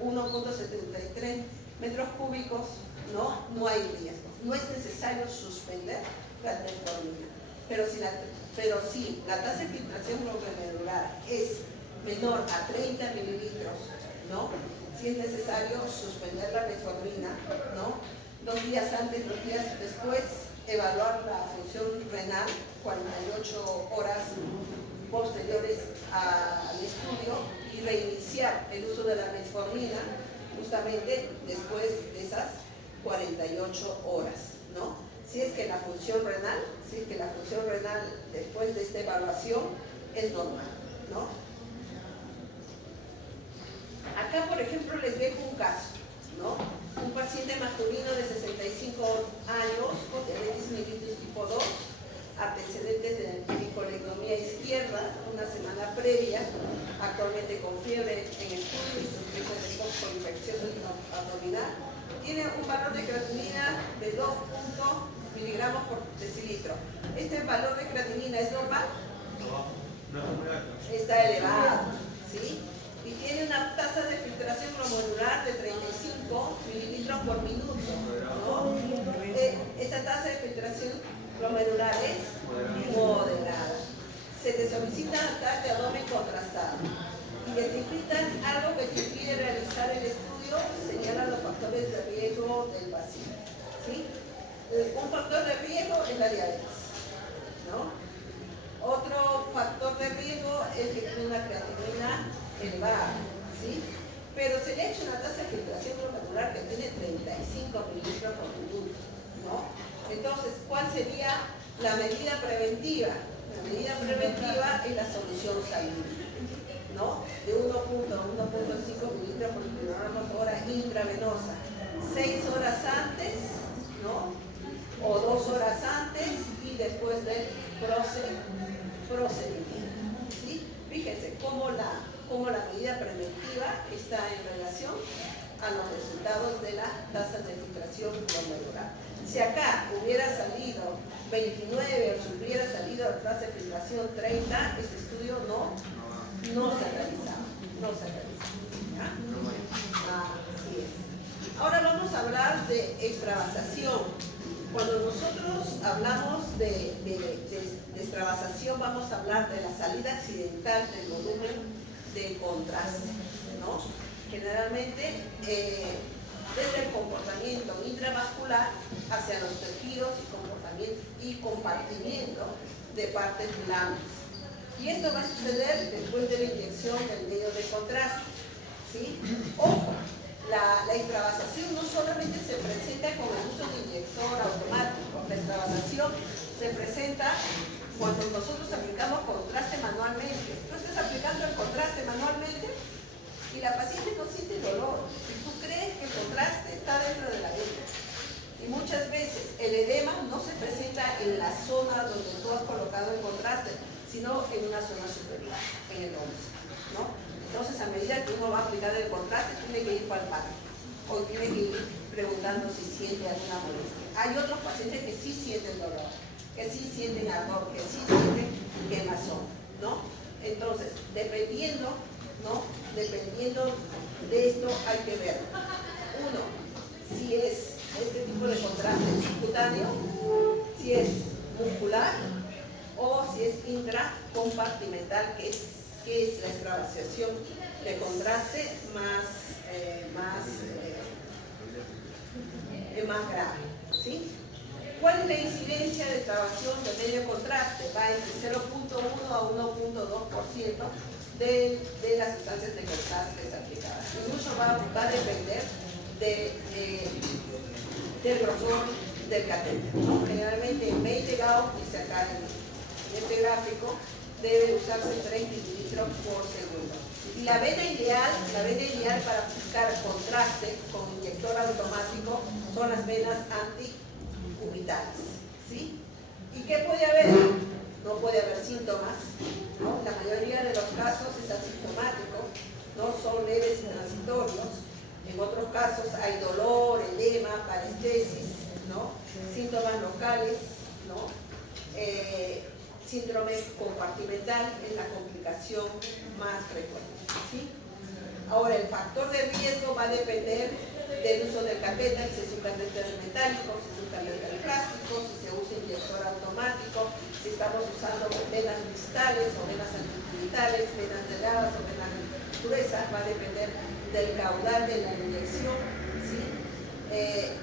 1.73 metros cúbicos, no hay riesgo. No es necesario suspender la metformina. Pero si la tasa de filtración glomerular es menor a 30 mililitros, si es necesario suspender la metformina, 2 días antes, 2 días después, evaluar la función renal 48 horas posteriores al estudio y reiniciar el uso de la metformina justamente después de esas 48 horas, Si es que la función renal, después de esta evaluación es normal, Acá, por ejemplo, les dejo un caso, Un paciente masculino de 65 años con diabetes mellitus tipo 2, antecedentes de picolectomía izquierda, una semana previa, actualmente con fiebre en estudio y sospecha de coco infeccioso abdominal, tiene un valor de creatinina de 2 miligramos por decilitro. ¿Este valor de creatinina es normal? No es muy alto. Está elevado, ¿sí? Y tiene una tasa de filtración glomerular de 35 mililitros por minuto, Esta tasa de filtración glomerular es moderada. Se te solicita TAC de abdomen contrastado. Identificas algo que te impide realizar el estudio, señala los factores de riesgo del paciente, ¿sí? Un factor de riesgo es la diabetes, Otro factor de riesgo es que tiene una creatinina elevada, ¿sí? Pero se le ha hecho una tasa de filtración glomerular que tiene 35 mililitros por minuto, Entonces, ¿cuál sería la medida preventiva? La medida preventiva es la solución salina, de 1.5 mililitros por kilogramo hora intravenosa, 6 horas antes, o 2 horas antes y después del procedimiento, ¿sí? Fíjense cómo la medida preventiva está en relación a los resultados de la tasa de filtración glomerular. Si acá hubiera salido 29 o si hubiera salido la tasa de filtración 30, este estudio no se ha realizado. ¿Ya? Así es. Ahora vamos a hablar de extravasación. Cuando nosotros hablamos de extravasación, vamos a hablar de la salida accidental del volumen de contraste, Generalmente, desde el comportamiento intravascular hacia los tejidos y compartimiento de partes blandas. Y esto va a suceder después de la inyección del medio de contraste, ¿sí? Ojo, la extravasación no solamente se presenta con el uso de inyector automático, la extravasación se presenta cuando nosotros aplicamos contraste manualmente. Tú estás aplicando el contraste manualmente y la paciente no siente dolor. Y tú crees que el contraste está dentro de la vena. Y muchas veces el edema no se presenta en la zona donde tú has colocado el contraste, sino en una zona superior, en el hombro, Entonces, a medida que uno va a aplicar el contraste, tiene que ir palpando o tiene que ir preguntando si siente alguna molestia. Hay otros pacientes que sí sienten dolor, que sí sienten ardor, que sí sienten quemazón, Entonces, dependiendo de esto, hay que ver, uno, si es este tipo de contraste subcutáneo, si es muscular o si es intracompartimental, que es la extravasación de contraste más grave, ¿sí? ¿Cuál es la incidencia de extravasación de medio contraste? Va entre 0.1 a 1.2% de las sustancias de contraste aplicadas. Y mucho va a depender del grosor del catéter, Generalmente en 20 Gauss, dice acá en este gráfico, debe usarse 3 mililitros por segundo. Y la vena ideal para aplicar contraste con inyector automático son las venas anticubitales, ¿sí? ¿Y qué puede haber? No puede haber síntomas, La mayoría de los casos es asintomático, son leves y transitorios. casos hay dolor, edema, parestesis, ¿no? Síntomas locales, ¿no? Síndrome compartimental es la complicación más frecuente, ¿sí? Ahora, el factor de riesgo va a depender del uso del catéter, si es un catéter metálico, si es un catéter plástico, si se usa inyector automático, si estamos usando venas distales o venas anticurritales, venas delgadas o venas gruesas, va a depender del caudal de la inyección, ¿sí?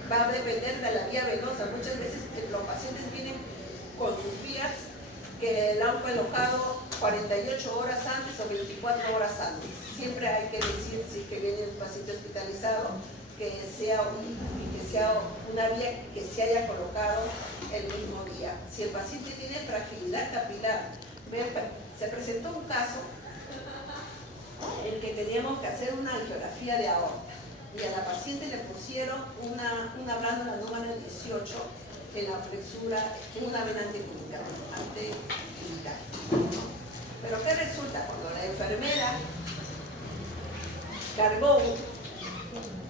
Va a depender de la vía venosa. Muchas veces los pacientes vienen con sus vías que la han colocado 48 horas antes o 24 horas antes. Siempre hay que decir, si que viene un paciente hospitalizado, que sea una vía que se haya colocado el mismo día. Si el paciente tiene fragilidad capilar, se presentó un caso en el que teníamos que hacer una angiografía de aorta y a la paciente le pusieron una glándula número 18 en la flexura, en una vena antecubital. Pero ¿qué resulta? Cuando la enfermera cargó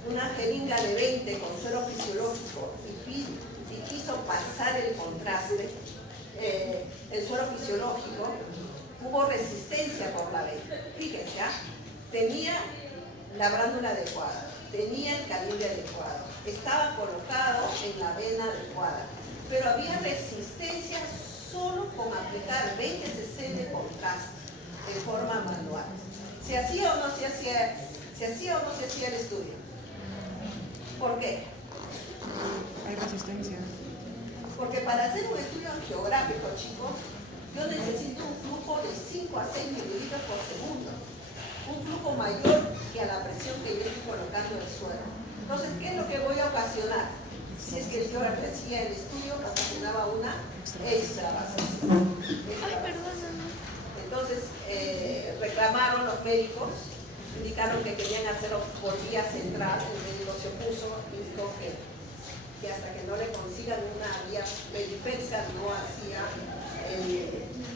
una jeringa de 20 con suero fisiológico y quiso pasar el contraste, el suero fisiológico, hubo resistencia por la vena. Fíjense, tenía la brándula adecuada, tenía el calibre adecuado, estaba colocado en la vena adecuada, pero había resistencia solo con aplicar 20 cc de contraste de forma manual. ¿Se hacía o no se hacía el estudio? ¿Por qué? Hay resistencia. Porque para hacer un estudio angiográfico, chicos, yo necesito un flujo de 5 a 6 mililitros por segundo. Un flujo mayor que a la presión que yo estoy colocando en el suelo. Entonces, ¿qué es lo que voy a ocasionar? Si es que yo hacía el estudio, ocasionaba una extravasación. Entonces, reclamaron los médicos, indicaron que querían hacerlo por vía central. El médico se opuso y dijo que hasta que no le consigan una vía periférica no hacía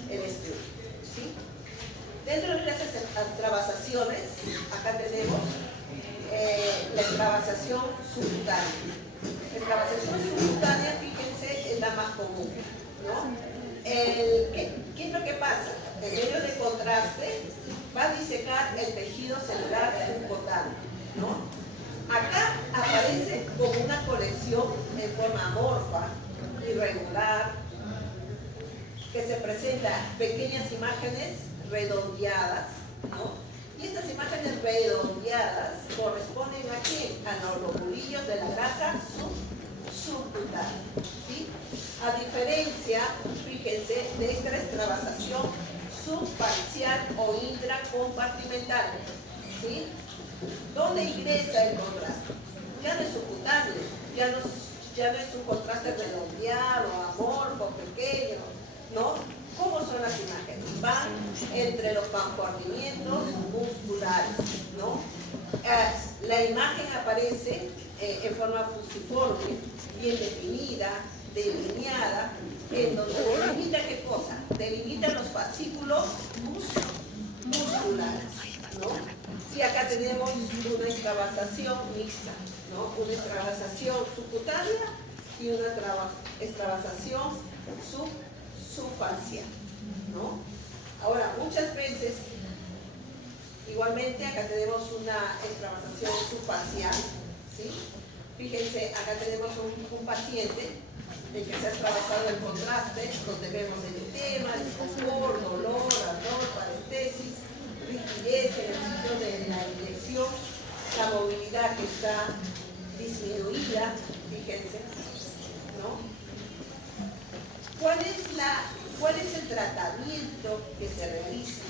el estudio, ¿sí? Dentro de las extravasaciones, acá tenemos la extravasación subcutánea. La extravasación subcutánea, fíjense, es la más común, ¿no? ¿Qué es lo que pasa? El medio de contraste va a disecar el tejido celular subcutáneo, ¿no? Acá aparece como una colección en forma amorfa, irregular, que se presenta pequeñas imágenes redondeadas, ¿no? Y estas imágenes redondeadas corresponden a ¿qué? A los lobulillos de la grasa subcutánea, ¿sí? A diferencia, fíjense, de esta extravasación subfacial o intracompartimental, ¿sí? ¿Dónde ingresa el contraste? Ya no es subcutáneo, ya no es un contraste redondeado, amorfo, pequeño, ¿no? ¿Cómo son las imágenes? Van entre los compartimientos musculares, ¿no? La imagen aparece en forma fusiforme, bien definida, delineada, en donde delimita ¿qué cosa? Delimita los fascículos musculares, ¿no? Y acá tenemos una extravasación mixta, ¿no? Una extravasación subcutánea y una extravasación subfacial, ¿no? Ahora, muchas veces, igualmente, acá tenemos una extravasación subfacial, ¿sí? Fíjense, acá tenemos un paciente en que se ha extravasado el contraste, donde vemos el edema, el disconfort, dolor, ardor, parestesis, rigidez en el sitio de la inyección, la movilidad que está disminuida, fíjense, ¿no? ¿Cuál es el tratamiento que se realiza?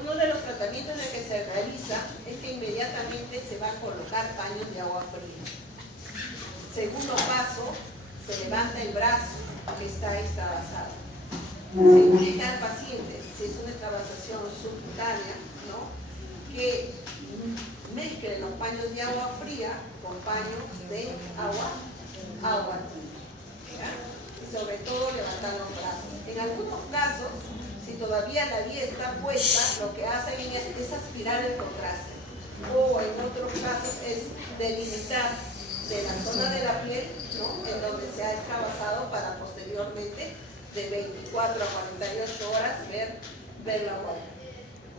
Uno de los tratamientos en el que se realiza es que inmediatamente se va a colocar paños de agua fría. Segundo paso, se levanta el brazo que está extravasado. Se indica al paciente, si es una extravasación subcutánea, ¿no? Que mezcle los paños de agua fría con paños de agua tibia, y sobre todo levantar los brazos. En algunos casos, si todavía la vía está puesta, lo que hacen es aspirar el contraste. O en otros casos es delimitar de la zona de la piel, ¿no?, en donde se ha extravasado para posteriormente de 24 a 48 horas ver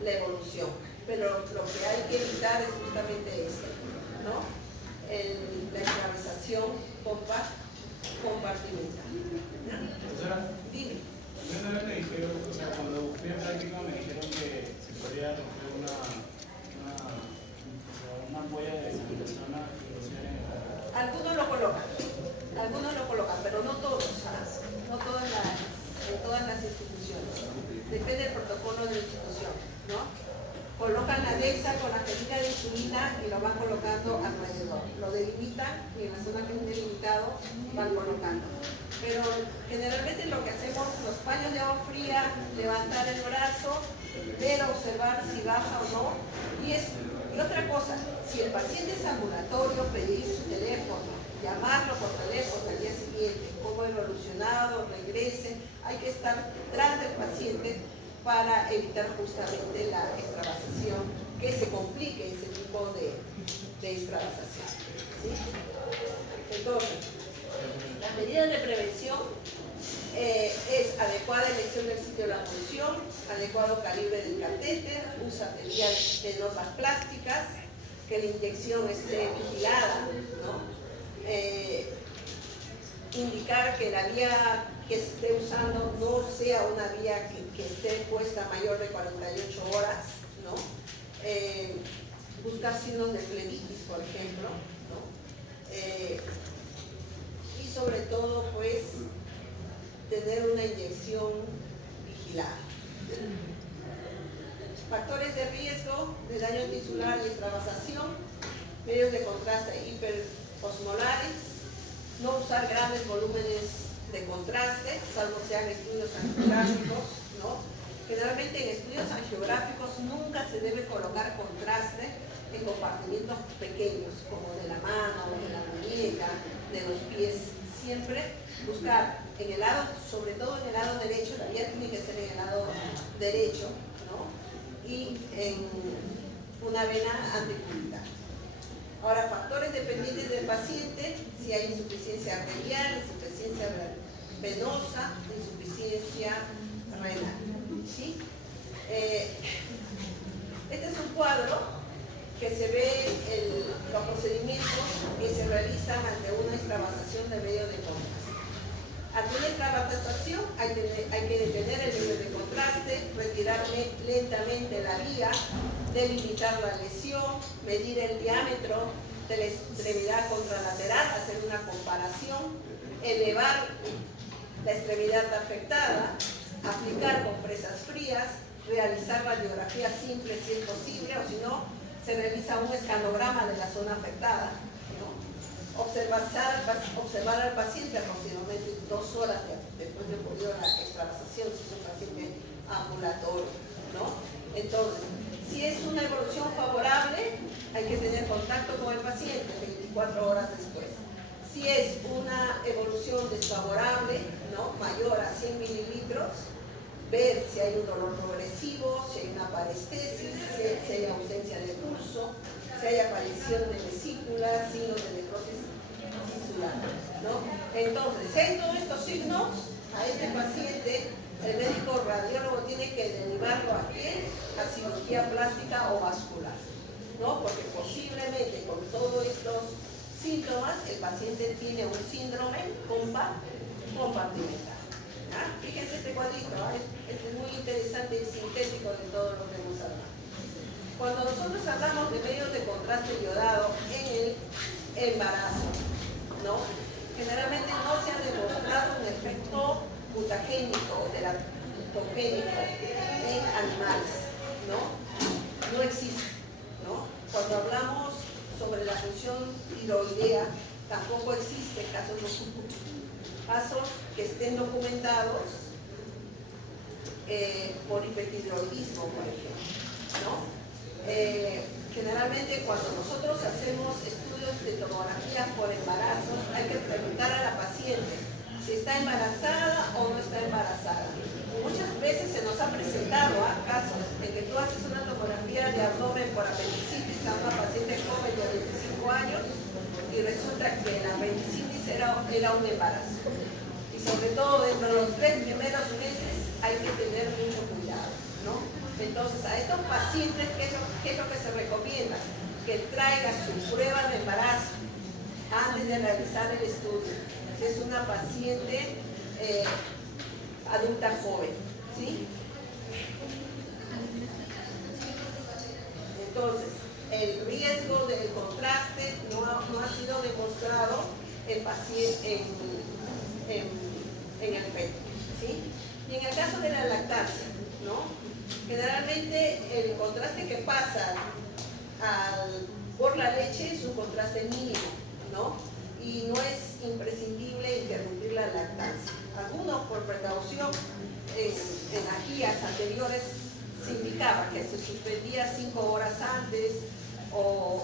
la evolución. Pero lo que hay que evitar es justamente esto, ¿no?, la extravasación compartimental. Profesora, Dime. una vez me dijeron, o sea, cuando fui a práctica me dijeron que se podía romper una ampolla de sangrosana y rociar en el ojo. Algunos lo colocan, pero no todos, ¿sabes? No en todas las instituciones. Depende del protocolo de la institución, ¿no? Colocan la Dexa con la jeringa de insulina y lo van colocando alrededor. Lo delimitan y en la zona que es delimitado van colocando. Pero generalmente lo que hacemos, los paños de agua fría, levantar el brazo, ver, observar si baja o no. Y otra cosa, si el paciente es ambulatorio, pedir su teléfono, llamarlo por teléfono al día siguiente, cómo ha evolucionado, regrese, hay que estar tras del paciente para evitar justamente la extravasación, que se complique ese tipo de extravasación, ¿sí? Entonces, las medidas de prevención es adecuada elección del sitio de la punción, adecuado calibre del catéter, usa venosas plásticas, que la inyección esté vigilada, ¿no? Indicar que la vía que se esté usando no sea una vía que esté puesta mayor de 48 horas, ¿no? Buscar signos de flebitis, por ejemplo, ¿no? Y sobre todo, pues, tener una inyección vigilada. Factores de riesgo de daño tisular y extravasación, medios de contraste hiperosmolares, no usar grandes volúmenes de contraste, salvo sean estudios angiográficos, ¿no? Generalmente en estudios angiográficos nunca se debe colocar contraste en compartimientos pequeños, como de la mano, de la muñeca, de los pies. Siempre buscar en el lado, sobre todo en el lado derecho, la vía tiene que ser en el lado derecho, ¿no? Y en una vena antecubital. Ahora, factores dependientes del paciente, si hay insuficiencia arterial, insuficiencia venosa, insuficiencia renal, ¿sí? Este es un cuadro que se ve los procedimientos que se realizan ante una extravasación de medio de contraste. Ante una extravasación hay que detener el medio de contraste, retirar lentamente la vía, delimitar la lesión, medir el diámetro de la extremidad contralateral, hacer una comparación, elevar la extremidad afectada, aplicar compresas frías, realizar radiografía simple si es posible, o si no, se realiza un escanograma de la zona afectada, ¿no? Observar al paciente aproximadamente 2 horas después de ocurrido la extravasación, si es un paciente ambulatorio, ¿no? Entonces, si es una evolución favorable, hay que tener contacto con el paciente 24 horas después. Si es una evolución desfavorable, ¿no?, mayor a 100 mililitros, ver si hay un dolor progresivo, si hay una parestesis, si hay ausencia de pulso, si hay aparición de vesículas, signos de necrosis tisular, ¿no? Entonces, si hay todos estos signos, a este paciente el médico radiólogo tiene que derivarlo a cirugía plástica o vascular, ¿no? Porque posiblemente con todos estos síntomas el paciente tiene un síndrome compartimental. ¿Ah? Fíjense este cuadrito, ¿eh? Este es muy interesante y sintético de todo lo que hemos hablado. Cuando nosotros hablamos de medios de contraste iodado en el embarazo, ¿no?, generalmente no se ha demostrado un efecto mutagénico o teratogénico en animales, ¿no? No existe, ¿no? Cuando hablamos sobre la función tiroidea, tampoco existe casos que estén documentados por hipertiroidismo, por ejemplo, ¿no? Generalmente cuando nosotros hacemos estudios de tomografía por embarazos, hay que preguntar a la paciente si está embarazada o no está embarazada. Muchas veces se nos ha ha presentado casos en que tú haces una tomografía de abdomen por apendicitis a una paciente joven de 25 años y resulta que el apendicitis era un embarazo. Y sobre todo dentro de los 3 primeros meses hay que tener mucho cuidado, ¿no? Entonces, a estos pacientes, ¿qué es lo que se recomienda? Que traiga su prueba de embarazo antes de realizar el estudio. Si es una paciente adulta joven, ¿sí? Entonces, el riesgo del contraste no ha sido demostrado en el feto, ¿sí? Y en el caso de la lactancia, ¿no? Generalmente el contraste que pasa por la leche es un contraste mínimo, ¿no? Y no es imprescindible interrumpir la lactancia. Algunos, por precaución, en las guías anteriores se indicaba que se suspendía 5 horas antes u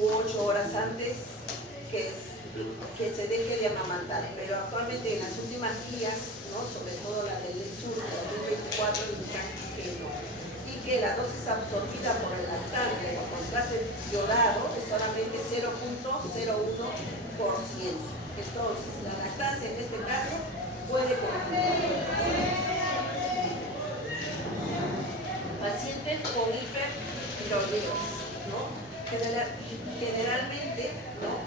8 horas antes que se deje de amamantar, pero actualmente en las últimas guías, ¿no? Sobre todo la del sur, la del 2024, indican que no, y que la dosis absorbida por el lactante con contraste iodado es solamente 0.01%. Entonces, la lactancia en este caso puede continuar. Pacientes con hipertiroideo, ¿no? Generalmente, ¿no?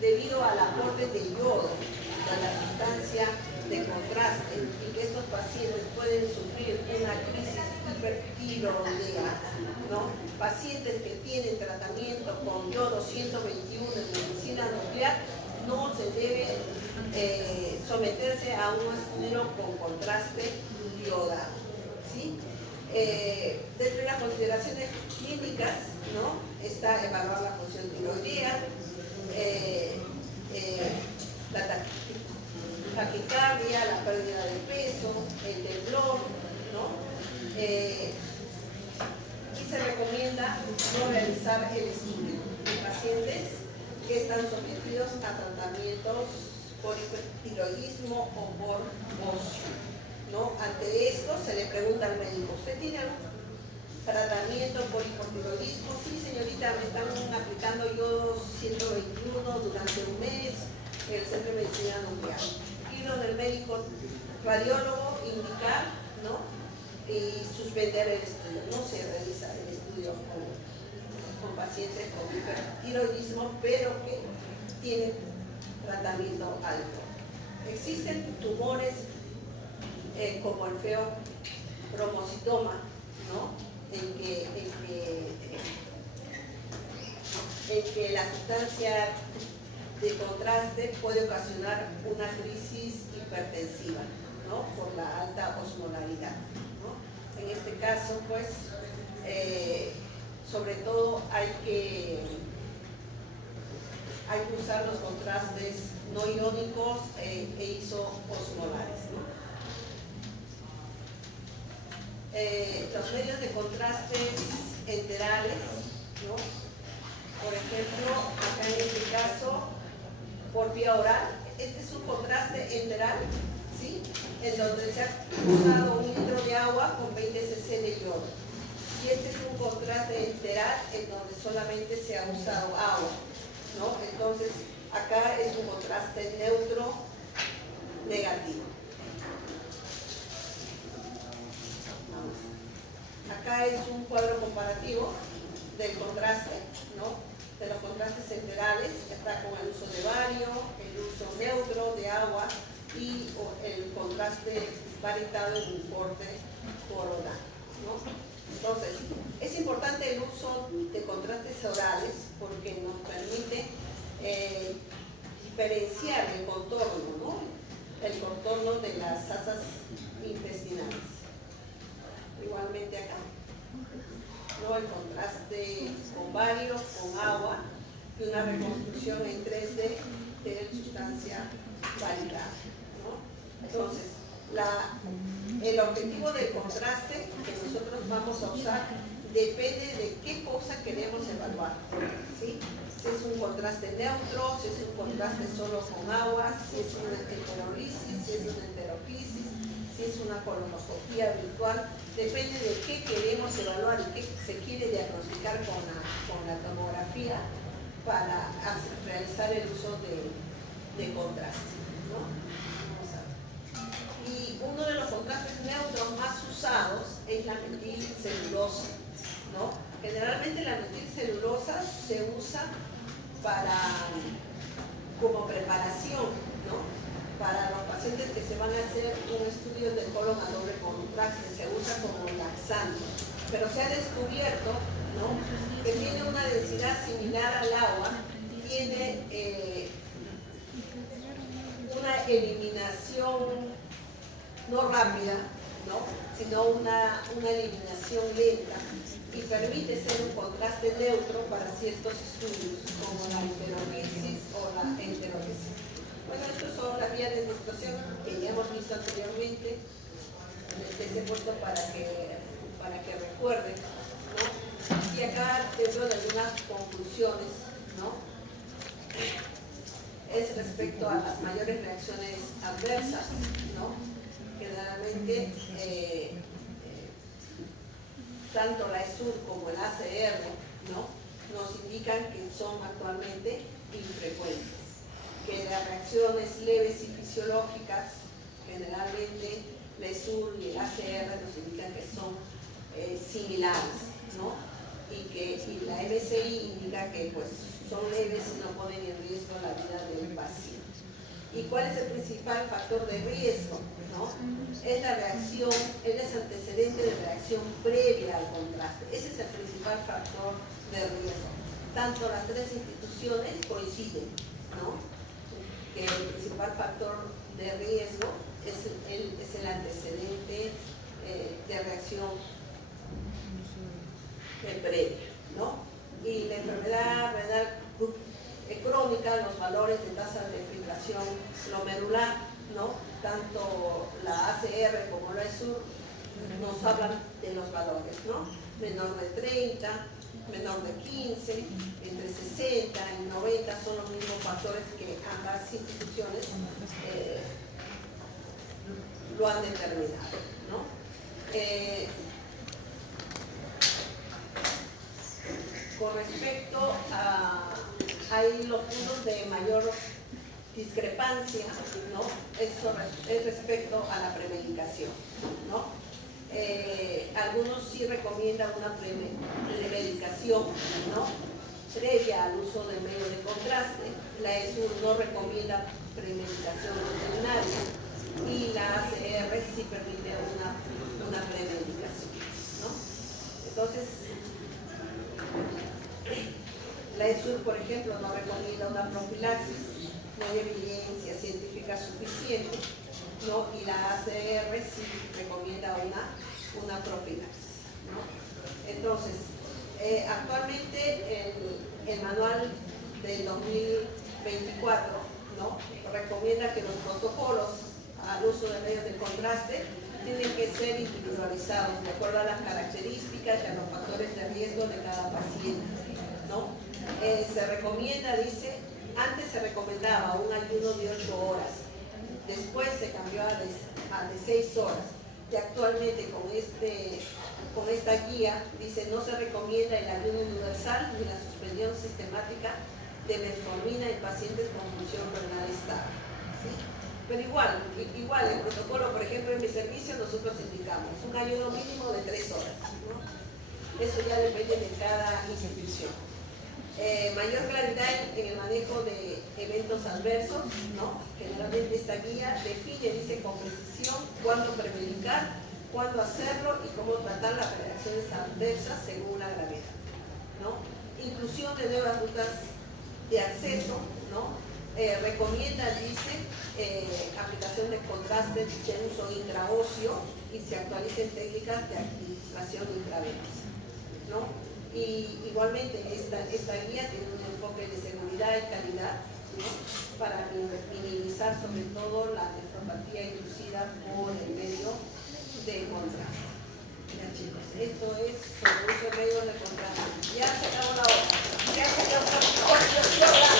Debido al aporte de yodo a la sustancia de contraste, y que estos pacientes pueden sufrir una crisis hipertiroidea, ¿no? Pacientes que tienen tratamiento con yodo 121 en medicina nuclear no se debe someterse a un estudio con contraste iodado, ¿sí? Dentro de las consideraciones clínicas, ¿no? Está evaluar la función tiroidea, la taquicardia, la pérdida de peso, el temblor, ¿no? Y se recomienda no realizar el estudio en pacientes que están sometidos a tratamientos por hipertiroidismo o por ocio, ¿no? Ante esto se le pregunta al médico, ¿usted tiene algún tratamiento por hipotiroidismo? Sí, señorita, me están aplicando yodo 121 durante un mes en el Centro de Medicina Nuclear. Y lo del médico radiólogo indicar, ¿no? Y suspender el estudio. No se realiza el estudio con pacientes con hipertiroidismo, pero que tienen tratamiento alto. Existen tumores como el feocromocitoma, ¿no? En que la sustancia de contraste puede ocasionar una crisis hipertensiva, ¿no? Por la alta osmolaridad, ¿no? En este caso, pues, sobre todo hay que usar los contrastes no iónicos e isoosmolares, ¿no? Los medios de contrastes enterales, ¿no? Por ejemplo, acá en este caso, por vía oral, este es un contraste enteral, ¿sí? En donde se ha usado 1 litro de agua con 20 cc de yodo. Y este es un contraste enteral en donde solamente se ha usado agua, ¿no? Entonces, acá es un contraste neutro negativo. Acá es un cuadro comparativo del contraste, ¿no? De los contrastes enterales, está con el uso de bario, el uso neutro de agua y el contraste varietado en un corte coronal, ¿no? Entonces, es importante el uso de contrastes orales porque nos permite diferenciar el contorno, ¿no? El contorno de las asas intestinales. Igualmente acá, ¿no? El contraste con bario, con agua y una reconstrucción en 3D de sustancia validada, ¿no? Entonces, el objetivo del contraste que nosotros vamos a usar depende de qué cosa queremos evaluar, ¿sí? Si es un contraste neutro, si es un contraste solo con agua, si es una heterolisis, si es una enteroclisis, si es una colonoscopía virtual, depende de qué queremos evaluar y qué se quiere diagnosticar con la tomografía para realizar el uso de contraste, ¿no? Vamos a ver. Y uno de los contrastes neutros más usados es la metilcelulosa, ¿no? Generalmente la metilcelulosa se usa como preparación, ¿no? Para los pacientes que se van a hacer un estudio de colon a doble contraste, se usa como laxante, pero se ha descubierto, ¿no?, que tiene una densidad similar al agua, tiene una eliminación no rápida, ¿no?, sino una eliminación lenta, y permite ser un contraste neutro para ciertos estudios, como la enterolisis o la enterolisis. Bueno, estas son las vías de demostración que ya hemos visto anteriormente, les he puesto para que recuerden, ¿no? Y acá dentro de algunas conclusiones, ¿no?, es respecto a las mayores reacciones adversas, ¿no? Generalmente, tanto la ESUR como el ACR, ¿no?, nos indican que son actualmente infrecuentes, que las reacciones leves y fisiológicas, generalmente la ESUR y el ACR nos indican que son similares, ¿no?, y la MSI indica que pues son leves y no ponen en riesgo la vida del paciente. ¿Y cuál es el principal factor de riesgo? ¿No? Es la reacción, es el antecedente de reacción previa al contraste. Ese es el principal factor de riesgo. Tanto las tres instituciones coinciden, ¿no?, que el principal factor de riesgo es el antecedente de reacción previa, ¿no? Y la enfermedad renal crónica, los valores de tasa de filtración glomerular, ¿no?, tanto la ACR como la ESUR nos hablan de los valores, ¿no?, menor de 30, menor de 15, entre 60 y 90 son los mismos factores que ambas instituciones lo han determinado, ¿no? Con respecto a hay los puntos de mayor discrepancia, ¿no?, eso es respecto a la premedicación, ¿no? Algunos sí recomiendan una premedicación, ¿no?, previa al uso del medio de contraste. La ESUR no recomienda premedicación veterinaria y la ACR sí permite una premedicación, ¿no? Entonces, la ESUR, por ejemplo, no recomienda una profilaxis, no hay evidencia científica suficiente, ¿no?, y la ACR sí recomienda una profilaxis, ¿no? Entonces, actualmente el manual del 2024, ¿no?, recomienda que los protocolos al uso de medios de contraste tienen que ser individualizados de acuerdo a las características y a los factores de riesgo de cada paciente, ¿no? Se recomienda, dice, antes se recomendaba un ayuno de 8 horas, después se cambió a de 6 horas, y actualmente con esta guía dice no se recomienda el ayuno universal ni la suspensión sistemática de metformina en pacientes con función renal estable, ¿sí? Pero igual el protocolo, por ejemplo, en mi servicio nosotros indicamos un ayuno mínimo de 3 horas, ¿no? Eso ya depende de cada institución. Mayor claridad en el manejo de eventos adversos, ¿no? Generalmente esta guía define, dice con precisión, cuándo premedicar, cuándo hacerlo y cómo tratar las reacciones adversas según la gravedad, ¿no? Inclusión de nuevas rutas de acceso, ¿no? Recomienda, dice, aplicación de contraste de uso intraóseo y se actualicen técnicas de administración intravenosa, ¿no? Y igualmente esta guía tiene un enfoque de seguridad y calidad, ¿no?, para minimizar sobre todo la nefropatía inducida por el medio de contraste. Ya, chicos, esto es sobre uso de medios de contraste. Ya se acabó la hora. Ya se acabó la hora.